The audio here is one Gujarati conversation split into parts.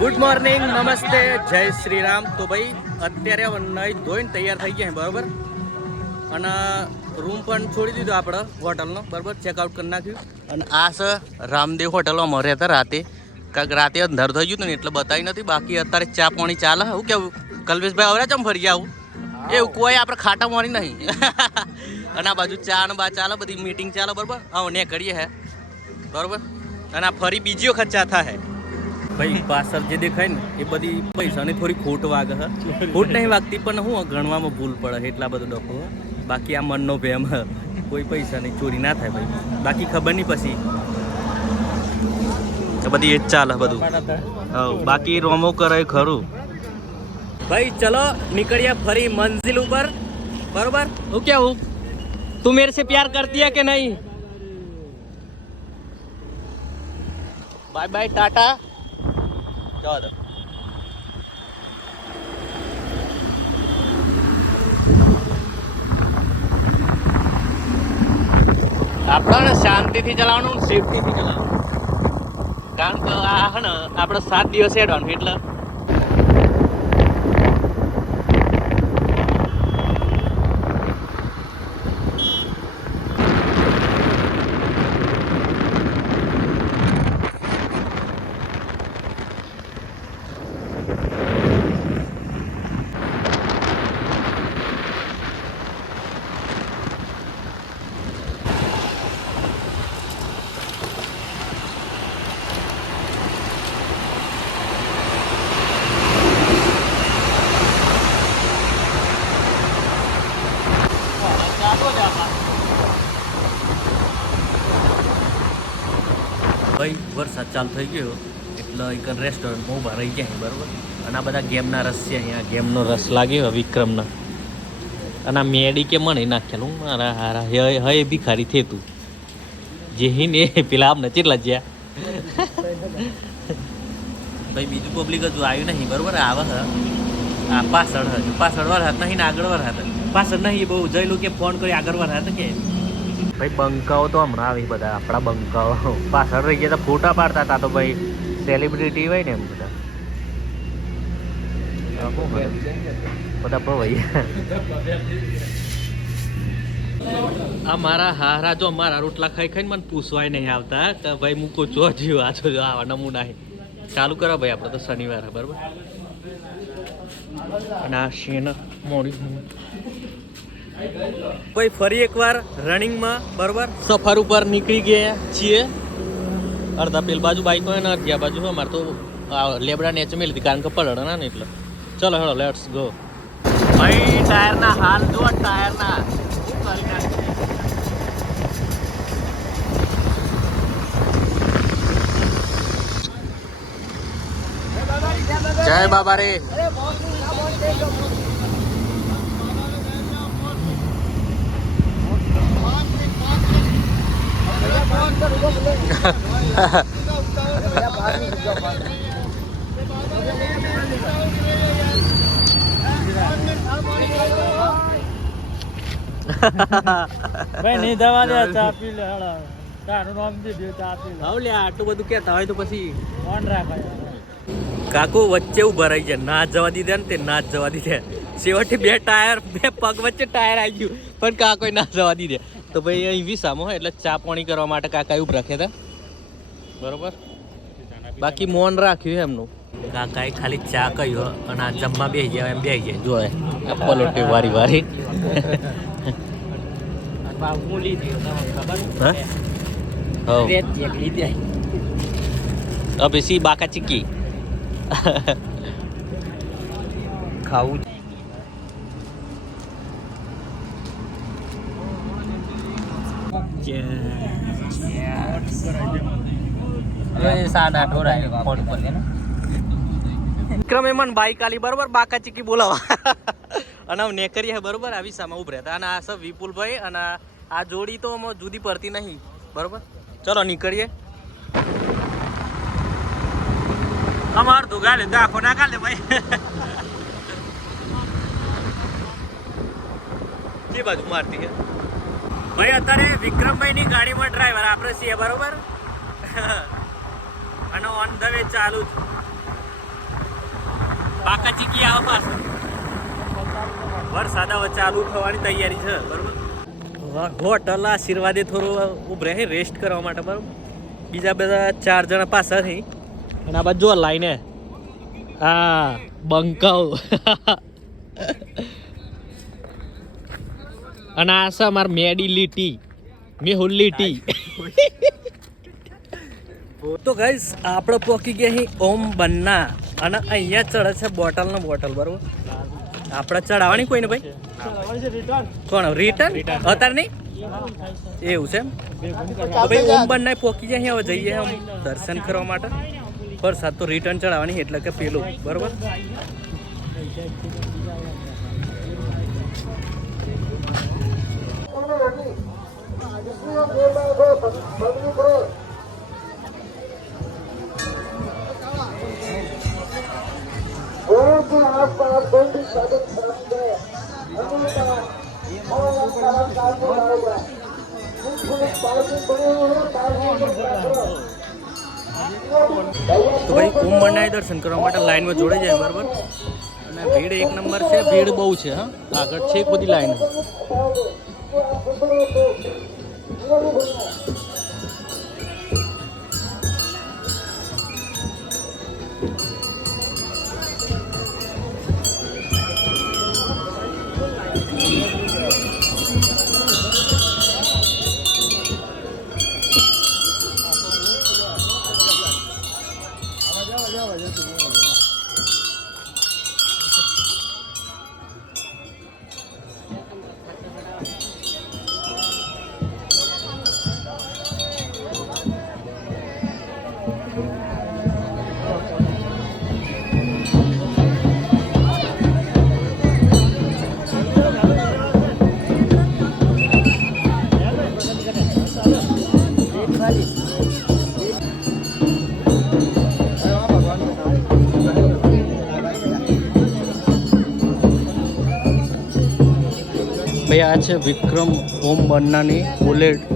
ગુડ મોર્નિંગ નમસ્તે જય શ્રી રામ તો ભાઈ અત્યારે નહીં ધોઈને તૈયાર થઈ ગયા બરાબર? અને રૂમ પણ છોડી દીધો આપણે હોટલનો બરાબર? ચેકઆઉટ કરી નાખ્યું. અને આ છે રામદેવ હોટલમાં રહેતા રાતે. કાંઈક રાતે અંધાર થઈ ગયું હતું ને એટલે બતાવી નથી. બાકી અત્યારે ચા પાણી ચાલે. હું કેવું કલ્પેશભાઈ હવે ચમ ફરી આવું? એવું કોઈ આપણે ખાટા મારી નહીં. અને આ બાજુ ચા ને બા ચાલે બધી મીટિંગ ચાલે બરાબર? હા ને કરીએ હે. બરાબર? અને આ ફરી બીજી વખત ચા થાય. ભાઈ પાછળ જે દેખાય ને એ બધી પૈસાની થોડી ખોટ વાગે હ. ખોટ નહીં વાગતી પણ હું ગણવામાં ભૂલ પડે એટલા બધો ડખો બાકી આ મનનો ભેમ કોઈ પૈસા નહીં ચોરી ના થાય ભાઈ. બાકી ખબર નહીં પછી. બધી એ જ ચાલે બધું. બાકી રોમો કરે ખરું. ભાઈ ચલો નીકળ્યા ફરી મંજિલ ઉપર. બરોબર? હું. કેવું તું મેરે સે પ્યાર કરતી હે કે નહીં? Bye bye tata. જવા દો. આપણે શાંતિથી ચલાવવાનું સેફટીથી ચલાવવાનું. કારણ કે આ હે ને આપણે સાત દિવસ એડવાનું એટલે ભાઈ, વરસાદ ચાલુ થઈ ગયો, એટલે એક રેસ્ટોરન્ટમાં ઊભા રહી ગયા બરાબર? અને આ બધા ગેમના રસ છે અહીંયા, ગેમનો રસ લાગ્યો વિક્રમના. અને આ મેડી કે મને નાખેલું મારા હારા હય ભિખારી થેતું. જે હિન એ પેલા આમને ચેટલા જ્યાં. ભાઈ, બીજું પબ્લિક હજુ આવ્યું નહીં, બરોબર? આવે આ પાછળ હજુ પાછળ વાર હાથ નહીં આગળ વાર હાથ પાછળ નહીં બહુ જઈલું કે ફોન કરી આગળ વાર હાથ કે? ભાઈ, બંકાઓ તો હમણાં આવી બધા, આપણા બંકાઓ. પાછળ રહી ગયા તો ફોટા પાડતા હતા તો ભાઈ સેલિબ્રિટી હોય ને એમ બધા. બધા ભાઈ આ મારા હારા જો મારા રોટલા ખાઈ ખાઈને મને પૂછવાય નહીં આવતા કે ભાઈ, મૂકો જો જીવ આ છો આવા નમૂના ચાલુ કરો ભાઈ આપણે તો શનિવાર, બરાબર? અને આ શેના? મોડી. ભાઈ, ફરી એકવાર રનિંગમાં, બરોબર? સફર ઉપર નીકળી ગયા છીએ. અડધા પેલ બાજુ બાઈકો ને અડધી બાજુ અમારે તો લેબડા ને મેલી હતી, કારણ કે પડે ના ને એટલે. ચલો હેડો લેટ્સ ગો ભાઈ, ટાયરના હાલ જો, ટાયરના. જય બાબા રે ભાઈ નહીં દવા દે ચા પી લે તારું નામ દીધું ચા પી લે. હાવ આટલું બધું કહેતા હોય તો પછી. કોણ રાખાય કાકુ વચ્ચે ઊભા રહી છે. ના જવા દીધા ને તે ના જવા દીધા. છેવટે બે ટાયર બે પગ વચ્ચે ટાયર આવી ગયું. પણ કાકોએ ના જવા દીધે તો ભાઈ અહીં વિસામો હોય એટલે ચા પાણી કરવા માટે કાકા એવું રાખે હતા બરોબર? બાકી મૌન રાખ્યું એમનું. કાકાએ ખાલી ચા કહ્યું અને આ જમવા બેસી ગયા એમ બે ગયા જોયે પલોટી વારી વારી. હવે. સી બાકા ચીકી ખાવું સાડા ઢોરાય ફોન પર વિક્રમે બાકા ચીકી બોલાવા. અને અમે નેકરી હે, બરોબર? આવી સામે ઉભરે હતા અને આ સબ વિપુલભાઈ, અને આ જોડી તો આમાં જુદી પડતી નહીં. બરોબર? ચલો, નીકળીએ. અમાર તો ગાલે દાખો ના ગાલે ભાઈ. જે બાજુ મારતી હે. ભાઈ, અત્યારે વિક્રમભાઈની ગાડીમાં ડ્રાઈવર આપણે છીએ, બરોબર? અને ઓન ધ વે ચાલુ જ. ચીકી આવ પાછું. વરસાદા વચ્ચે ચાલુ થવાની તૈયારી છે, બરોબર? હોટલ આશીર્વાદે થોડું ઉભરે હે રેસ્ટ કરવા માટે, બરોબર? બીજા બધા ચાર જણા પાછા થઈ અને આ બાજુ લાઈને હા. બંકાવ અને આ છે અમાર મેડી લીટી મેહુલ ટી તો ગાઈસ આપણે પોકી ગયા અહીં ઓમ બન્ના. અને અહીંયા ચડે છે બોટલ ને બોટલ, બરોબર? આપણે ચડાવવાની કોઈ ને ભાઈ? કોણ રિટર્ન અત્યારે નહીં? એવું છે ભાઈ, ઓમ બન્ના પોકી ગયા અહીં હવે જઈએ આમ દર્શન કરવા માટે. વરસાદ તો રિટર્ન ચડાવવાની એટલે કે પેલું, બરોબર? દર્શન કરવા માટે લાઈનમાં જોડે જાય બરાબર? અને ભીડ એક નંબર છે, ભીડ બહુ છે, હા? આગળ છે એક બધી લાઈન. ભાઈ આ છે વિક્રમ ઓમ બન્નાની બુલેટ.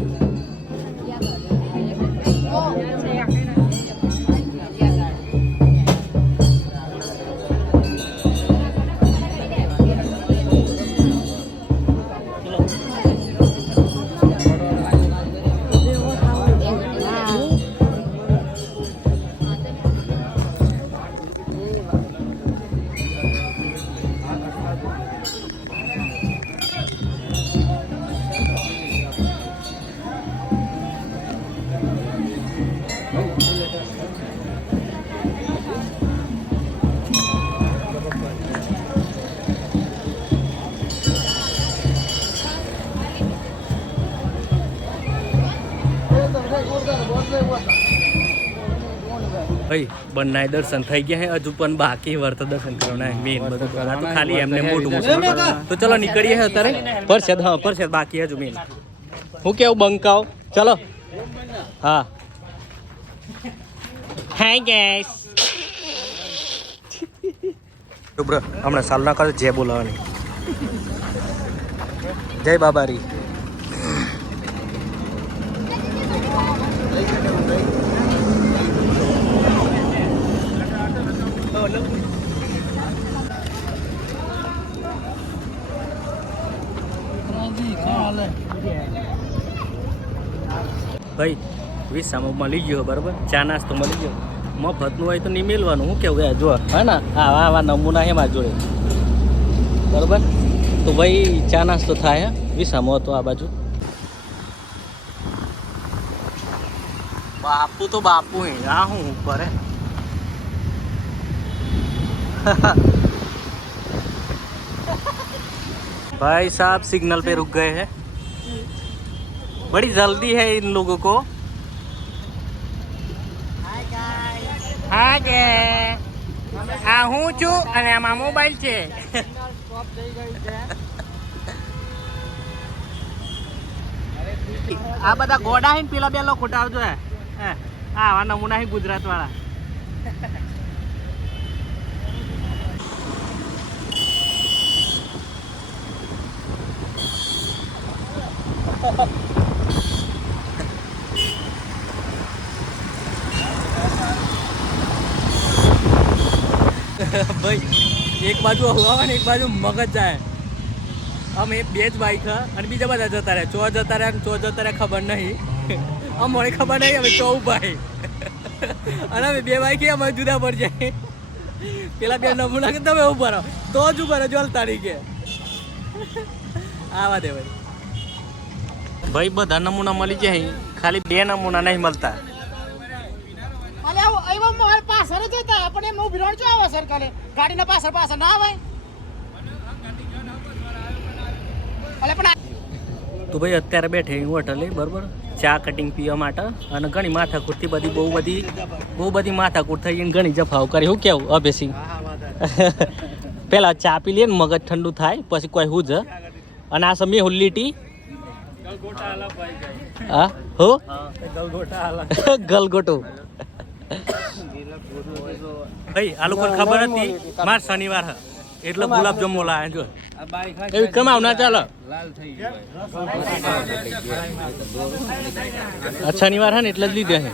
ભાઈ દર્શન થઈ ગયા હે હજુ પણ બાકી વર્ત દર્શન કરવાના મેન બધું. તો ખાલી એમને મોટું મોટું તો ચલો નીકળીએ હે અત્યારે. પરસેદ હા પરસેદ બાકી હજુ મેન હું કેવું બંકાવ? ચલો. હા. હાય ગેસ હમણાં સાલના કરે જે બોલાવાની. જય બાબારી. ભાઈ વીસ સામો મળી ગયો બરાબર ચા નાસ્તો મળી ગયો મફતનું હોય તો નહીં મેળવાનું હું કેવું ગયા જો હા ને આવા આવા નમૂના છે મારી જોડે બરાબર તો ભાઈ ચા નાસ્તો થાય હે વિસામો હતો આ બાજુ બાપુ તો બાપુ હે આ હું ઉપર હે भाई साहब सिग्नल पे रुक गए हैं बड़ी जल्दी है इन लोगों को હા કે આ હું છું અને આમાં મોબાઈલ છે આ બધા ગોડા હે ને પેલા બે લોકો ખોટા આવજો હે હે, આ આવા નમૂના હે ગુજરાત વાળા ભાઈ એક બાજુ હવા ને એક બાજુ મગજ જાય. અમે બે જ બાઈક હ અને બીજા બધા જતા રહે ચો જતા રહે ચો જતા રહ્યા ખબર નહીં. આમ મને ખબર નહીં અમે ચો ભાઈ અને અમે બે બાઈક અમે જુદા પડી જાય. પેલા બે નમૂના કે તમે ઊભા રહો. તો જ ઊભા રહો જોલ તારીખે આ વાત ભાઈ. ભાઈ બધા નમૂના મળી જાય ખાલી બે નમૂના નહીં મળતા. અલે આવો એવા મારે પાછળ જ હતા. પણ એમ ઊભી રહો છો આવો સરકારે ગાડીના પાછળ પાછળ ના આવે અલે પણ તો ભાઈ અત્યારે બેઠે હું હોટલે બરોબર? ચા કટિંગ પીવા માટે અને ઘણી માથાકૂટથી બધી બહુ બધી બહુ બધી માથાકૂટ થઈ અને ઘણી જફાઓ કરી. હું કેવું અભેસિંગ પેલા ચા પી લઈએ ને મગજ ઠંડુ થાય પછી કોઈ હું જ અને આ સમય હું? લીટી ગલગોટો ભાઈ આ લોકો ખબર હતી? માર શનિવાર હ. એટલે ગુલાબ જાંબુ લાયા જો. એવી કમાવ ના ચાલો. આ શનિવાર હે ને એટલે જ લીધે હે.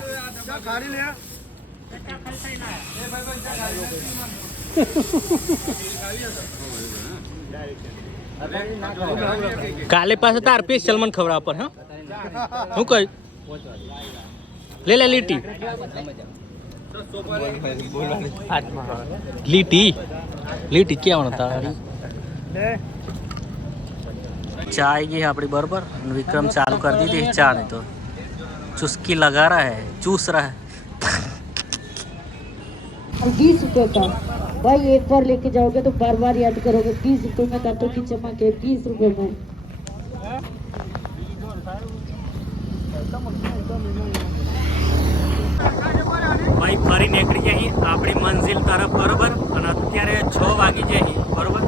કાલે પાસે તાર પીસ મને ખવડાવ પર હા? હું કઈ? લે લે લીટી. લીટી લીટી ક્યાં તારી ચા आई गई है अपनी बराबर विक्रम चालू कर दी थी चाय नहीं तो चुस्की लगा रहा है चूस रहा है बीस रुपए का भाई एक बार लेके जाओगे तो बार बार याद करोगे बीस रुपए में काटो की चमक है बीस रुपए में ભાઈ ફરી નીકળી અહીં આપણી મંઝિલ તરફ બરોબર? અને અત્યારે છ વાગી જાય અહીં, બરોબર?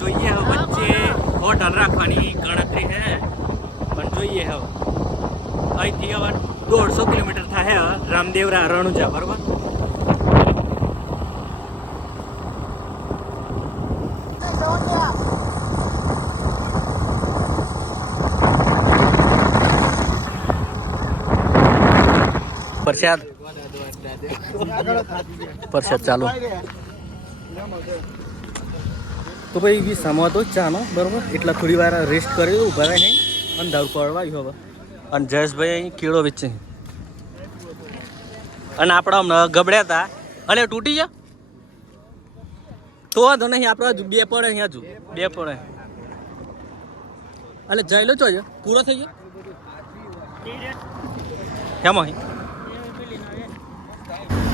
જોઈએ હવે વચ્ચે હોટલ રાખવાની ગણતરી હે. પણ જોઈએ હવે. અહીંથી હવે દોઢસો કિલોમીટર થાય રામદેવરા રણુજા બરોબર? પ્રસાદ પ્રસાદ ચાલુ. તો ભાઈ બી સમો હતો ચાનો બરોબર? એટલા થોડી વાર રેસ્ટ કર્યો ઊભા રહે અંધાર પડવાયું હવે. અને જયેશભાઈ અહીં કીડો વેચે. અને આપણા ગબડ્યા હતા. અને તૂટી ગયા? તો વાંધો નહીં, આપણે હજુ બે પડે અહીંયા હજુ. બે પડે. એટલે જઈ લો છો પૂરો થઈ ગયો? હેમાં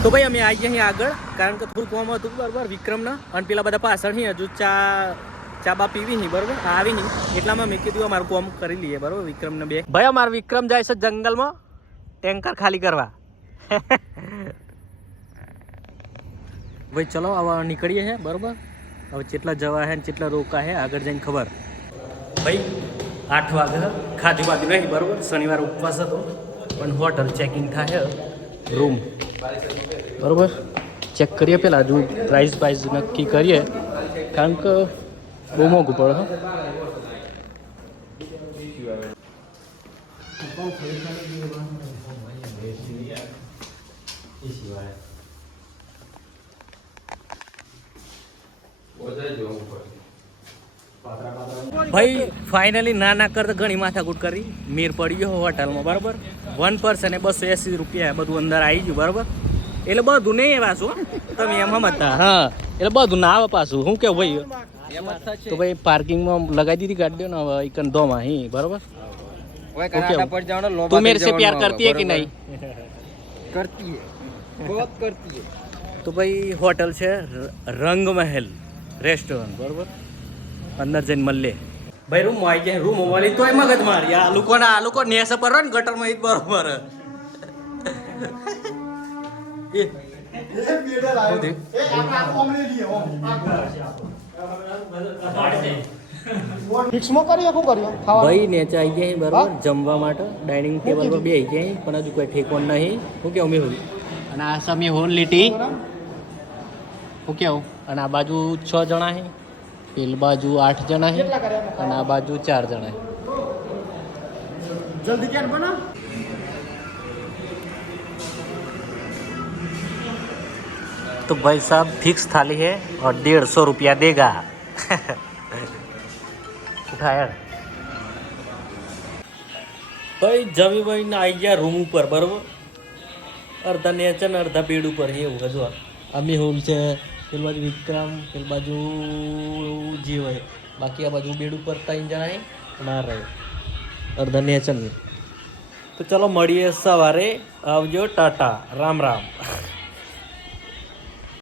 તો ભાઈ અમે આવી ગયા અહીં આગળ, કારણ કે થોડું કોમ હતું બરાબર, વિક્રમના, અને પેલા બધા પાછળ અહીં હજુ ચા ચા બા પીવી નહીં બરાબર? આવી નહીં એટલામાં મેં કીધું અમારું કોમ કરી લઈએ, બરાબર, વિક્રમને બે. ભાઈ, અમારો વિક્રમ જાય છે જંગલમાં, ટેન્કર ખાલી કરવા. ભાઈ, ચલો આવા નીકળીએ છે બરાબર? હવે કેટલા જવા છે ને કેટલા રોકા છે આગળ જઈને ખબર. ભાઈ, આઠ વાગે ખાધું બાજુ નહીં, બરાબર? શનિવાર ઉપવાસ હતો, પણ હોટલ ચેકિંગ થાય રૂમ બરોબર? ચેક કરીએ પહેલાં હજુ પ્રાઇસ પ્રાઇસ નક્કી કરીએ. કારણ કે બહુ મોંઘું પડે, હો. ભાઈ ફાઇનલી ના ના કરતા ઘણી માથાકૂટ કરી મીર પડી ગયો હોટલમાં બરાબર વન પર્સને બસો એંસી રૂપિયા બધું અંદર આવી ગયું બરાબર એટલે બધું નહીં પાછું તમે એમ સમજતા હા એટલે બધું ના આવે પાછું શું કેવું ભાઈ તો ભાઈ પાર્કિંગમાં લગાવી દીધી ગાડીઓ ને હવે એકન દોમાં હી બરાબર તું મેરે से प्यार करती है कि नहीं કરતી હે બહુત કરતી હે તો ભાઈ હોટલ છે ર- રંગ મહેલ રેસ્ટોરન્ટ બરોબર અંદર જઈને મળીએ ભાઈ રૂમ આવી ગયા રૂમ મળી તોય મગજ માર. આ લોકોના આ લોકો નેસ પર રહે ને ગટરમાં ઈ બરોબર. એ. ખાવા ભાઈ નેચે આવી ગયા બરોબર? જમવા માટે. ડાઇનિંગ ટેબલ પર બે આવી ગયા પણ હજુ કોઈ ઠેકોન નહીં. હું કેવું મેહુલ અને આ સમી હોલ લીટી. હું કેવું? અને આ બાજુ છ જણા છે પેલી બાજુ આઠ જણા છે અને આ બાજુ ચાર જણા છે જલ્દી ક્યારે બના तो भाई साहब फिक्स थाली है और डेढ़ सौ रुपया देगा ઉઠાય ભાઈ જમી ભાઈ ને આવી ગયા રૂમ ઉપર બરોબર અડધા નેચર ને અડધા બેડ ઉપર છે એવું હજુ અમે હોલ છે પેલી બાજુ વિક્રમ, પેલી બાજુ જે હોય. બાકી આ બાજુ બેડ ઉપર ત્રણ જણા ના રહે. અડધા નેચર તો ચલો મળીએ સવારે. આવજો, ટાટા. રામ રામ.